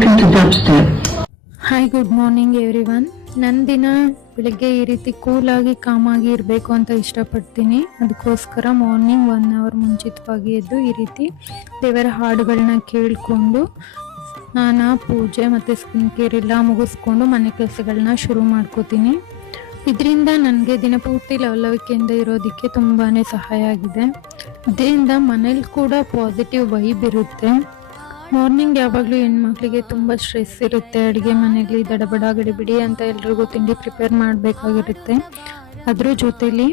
Welcome to Dubstep. Hi, good morning everyone. ನನ್ನ ದಿನ ಬೆಳಗ್ಗೆ ಈ ರೀತಿ ಕೂಲಾಗಿ ಕಾಮಾಗಿ ಇರಬೇಕು ಅಂತ ಇಷ್ಟಪಡ್ತೀನಿ. ಅದಕ್ಕೋಸ್ಕರ ಮಾರ್ನಿಂಗ್ 1 ಅವರ್ ಮುಂಚಿತವಾಗಿ ಎದ್ದು ಈ ರೀತಿ ದೇವರ ಹಾಡುಗಳನ್ನ ಕೇಳಿಕೊಂಡು ಸ್ನಾನ, ಪೂಜೆ ಮತ್ತು ಸ್ಕಿನ್ ಕೇರ್ ಎಲ್ಲ ಮುಗಿಸ್ಕೊಂಡು ಮನೆ ಕೆಲಸಗಳನ್ನ ಶುರು ಮಾಡ್ಕೋತೀನಿ. ಇದರಿಂದ ನನಗೆ ದಿನಪೂರ್ತಿ ಲವಲವಿಕೆಯಿಂದ ಇರೋದಕ್ಕೆ ತುಂಬಾ ಸಹಾಯ ಆಗಿದೆ. ಇದರಿಂದ ಮನೇಲಿ ಕೂಡ ಪಾಸಿಟಿವ್ ವೈಬ್ ಇರುತ್ತೆ. ಮಾರ್ನಿಂಗ್ ಯಾವಾಗಲೂ ಹೆಣ್ಮಕ್ಳಿಗೆ ತುಂಬ ಸ್ಟ್ರೆಸ್ ಇರುತ್ತೆ. ಅಡುಗೆ ಮನೆಯಲ್ಲಿ ದಡಬಡ ಗಡಿಬಿಡಿ ಅಂತ ಎಲ್ರಿಗೂ ತಿಂಡಿ ಪ್ರಿಪೇರ್ ಮಾಡಬೇಕಾಗಿರುತ್ತೆ. ಅದ್ರ ಜೊತೆಲಿ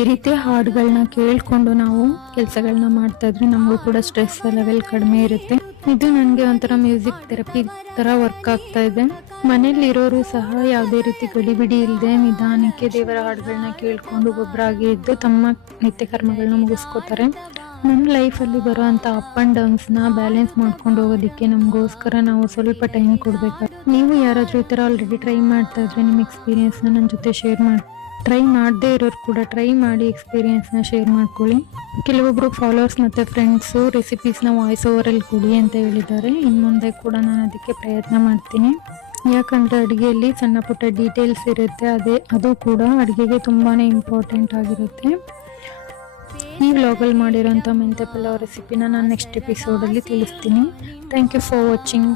ಈ ರೀತಿ ಹಾಡುಗಳನ್ನ ಕೇಳಿಕೊಂಡು ನಾವು ಕೆಲಸಗಳನ್ನ ಮಾಡ್ತಾ ಇದ್ರೆ ನಮಗೂ ಕೂಡ ಸ್ಟ್ರೆಸ್ ಲೆವೆಲ್ ಕಡಿಮೆ ಇರುತ್ತೆ. ಇದು ನನಗೆ ಒಂಥರ ಮ್ಯೂಸಿಕ್ ಥೆರಪಿ ಥರ ವರ್ಕ್ ಆಗ್ತಾ ಇದೆ. ಮನೇಲಿರೋರು ಸಹ ಯಾವುದೇ ರೀತಿ ಗಡಿಬಿಡಿ ಇಲ್ಲದೆ ನಿಧಾನಕ್ಕೆ ದೇವರ ಹಾಡುಗಳನ್ನ ಕೇಳಿಕೊಂಡು ಒಬ್ಬರಾಗಿ ಇದ್ದು ತಮ್ಮ ನಿತ್ಯ ಕರ್ಮಗಳನ್ನ ಮುಗಿಸ್ಕೋತಾರೆ. ನಮ್ಮ ಲೈಫಲ್ಲಿ ಬರೋವಂಥ ಅಪ್ ಆ್ಯಂಡ್ ಡೌನ್ಸ್ನ ಬ್ಯಾಲೆನ್ಸ್ ಮಾಡ್ಕೊಂಡು ಹೋಗೋದಕ್ಕೆ ನಮಗೋಸ್ಕರ ನಾವು ಸ್ವಲ್ಪ ಟೈಮ್ ಕೊಡಬೇಕು. ನೀವು ಯಾರಾದರೂ ಈ ಥರ ಆಲ್ರೆಡಿ ಟ್ರೈ ಮಾಡ್ತಾ ಇದ್ರೆ ನಿಮ್ಮ ಎಕ್ಸ್ಪೀರಿಯೆನ್ಸ್ನ ನನ್ನ ಜೊತೆ ಶೇರ್ ಮಾಡಿ. ಟ್ರೈ ಮಾಡದೇ ಇರೋರು ಕೂಡ ಟ್ರೈ ಮಾಡಿ ಎಕ್ಸ್ಪೀರಿಯೆನ್ಸ್ನ ಶೇರ್ ಮಾಡ್ಕೊಳ್ಳಿ. ಕೆಲವೊಬ್ಬರು ಫಾಲೋವರ್ಸ್ ಮತ್ತು ಫ್ರೆಂಡ್ಸು ರೆಸಿಪೀಸ್ನ ವಾಯ್ಸ್ ಓವರಲ್ಲಿ ಕೊಡಿ ಅಂತ ಹೇಳಿದ್ದಾರೆ. ಇನ್ನು ಮುಂದೆ ಕೂಡ ನಾನು ಅದಕ್ಕೆ ಪ್ರಯತ್ನ ಮಾಡ್ತೀನಿ. ಯಾಕಂದರೆ ಅಡುಗೆಯಲ್ಲಿ ಸಣ್ಣ ಪುಟ್ಟ ಡೀಟೇಲ್ಸ್ ಇರುತ್ತೆ. ಅದು ಕೂಡ ಅಡುಗೆಗೆ ತುಂಬಾ ಇಂಪಾರ್ಟೆಂಟ್ ಆಗಿರುತ್ತೆ. ಈ ವ್ಲಾಗಲ್ಲಿ ಮಾಡಿರೋಂಥ ಮೆಂತೆ ಪಲಾವ್ ರೆಸಿಪಿನ ನಾನು ನೆಕ್ಸ್ಟ್ ಎಪಿಸೋಡಲ್ಲಿ ತಿಳಿಸ್ತೀನಿ. Thank you for watching.